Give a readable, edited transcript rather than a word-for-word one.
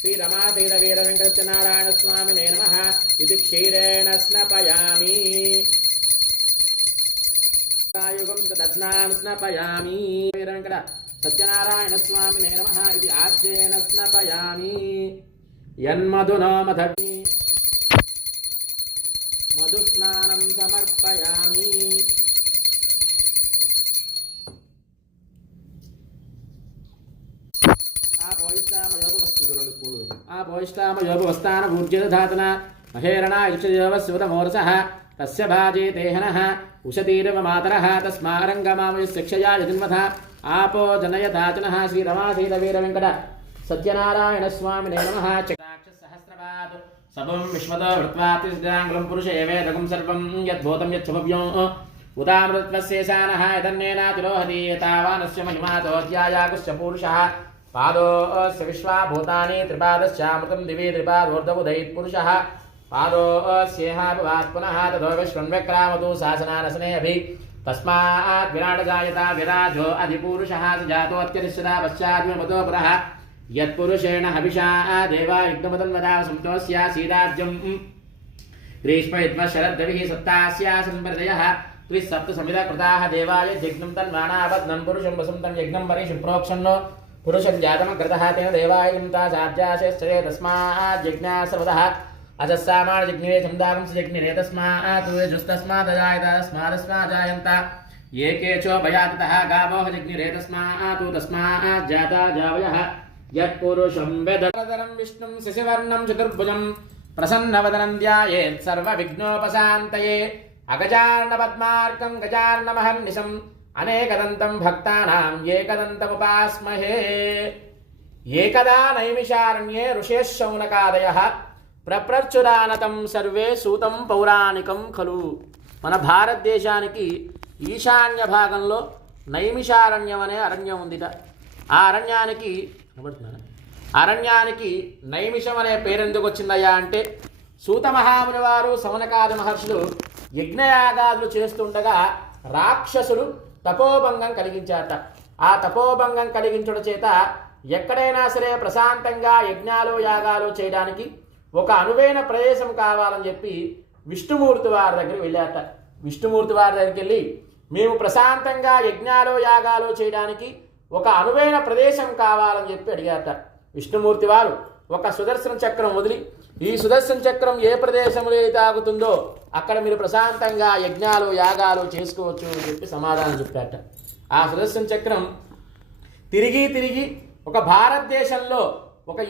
श्रीरमाधीरवीरवेङ्कटनारायणस्वामिने नमः इति क्षीरेण स्नपयामि युगं तद्नान् स्नपयामि वीरवेङ्कट सत्यनारायणस्वामिने नमः इति आद्येन स्नपयामि यन्मधुना मधति मधुस्नानं समर्पयामि आपोष्टामयोपवस्थान ऊर्जितधातना महेरणा इक्षयोवस्वतमोरसः तस्य भाजे तेहनः उशतीरवमातरः तस्मारङ्गमामयशिक्षया यजिन्मथा आपो जनयदाचनः श्रीरमाधीरवीरवेङ्कट सत्यनारायणस्वामिने नमः चक्षुसहस्रपात् सबं विश्वतो वृत्वातिष्ठाङ्गुलं पुरुष एवेदकं सर्वं यद्भूतं यच्छुभव्यो उदामृतस्येशानः यदन्नेनातिरोहति तावानस्य महिमातोऽध्यायाकुश्च पुरुषः पादोऽस्य विश्वाभूतानि त्रिपादश्चामृतं दिवि त्रिपादोर्धबुधैः पुरुषः पादोऽस्येह भवात् पुनः ततो विश्वन्व्यक्रामतु शासनानसनेऽभि तस्मात् विराटजायता विराजो अधिपुरुषः स जातोऽत्यतिष्ठता पश्चाद्विमतो पुरः यत्पुरुषेण हविषा देवा युग्मतन्वदाव संतोऽस्यासीदाज्यं ग्रीष्मयुग्मशरद्रविः सत्तास्यासन् प्रदयः त्रिसप्तसमिधा कृताः देवाय जिग्नं तन्वानावद्नं पुरुषं वसन्तं यज्ञं परिषं प्रोक्षन्नो पुरुषं जातमकृतः तेन देवाय जिन्ता साध्याशश्चये तस्मात् जिज्ञा सर्वतः अजस्सामान् जिग्निरे छन्दागं जिग्निरे तस्मात् जुस्तस्मादजायत तस्मादस्माजायन्त ये केचोभयाततः गावोः जिग्निरे तस्मात् तस्मात् जाता जावयः यत्पुरुषं वेदधरं विष्णुं शशिवर्णं चतुर्भुजं प्रसन्नवदनं ध्यायेत् सर्वविघ्नोपशान्तये अगजार्णपद्मार्कं गजार्णमहर्निशम् अनेकदन्तं भक्तानां एकदन्तमुपास्महे एकदा नैमिषारण्ये ऋषेः शौनकादयः ప్రప్రచురానతం సర్వే సూతం పౌరాణికం ఖలు. మన భారతదేశానికి ఈశాన్య భాగంలో నైమిషారణ్యం అనే అరణ్యం ఉందిట. ఆ అరణ్యానికి నైమిషం అనే పేరు ఎందుకు వచ్చిందయ్యా అంటే సూత మహాముని వారు సౌనకాది మహర్షులు యజ్ఞయాగాదులు చేస్తుండగా రాక్షసులు తపోభంగం కలిగించారట. ఆ తపోభంగం కలిగించడం చేత ఎక్కడైనా సరే ప్రశాంతంగా యజ్ఞాలు యాగాలు చేయడానికి ఒక అనువైన ప్రదేశం కావాలని చెప్పి విష్ణుమూర్తి వారి దగ్గరికి వెళ్ళారట. విష్ణుమూర్తి వారి దగ్గరికి వెళ్ళి మేము ప్రశాంతంగా యజ్ఞాలు యాగాలు చేయడానికి ఒక అనువైన ప్రదేశం కావాలని చెప్పి అడిగారట. విష్ణుమూర్తి వారు ఒక సుదర్శన చక్రం వదిలి ఈ సుదర్శన చక్రం ఏ ప్రదేశంలో తాగుతుందో అక్కడ మీరు ప్రశాంతంగా యజ్ఞాలు యాగాలు చేసుకోవచ్చు అని చెప్పి సమాధానం చెప్పారట. ఆ సుదర్శన చక్రం తిరిగి ఒక భారతదేశంలో ఒక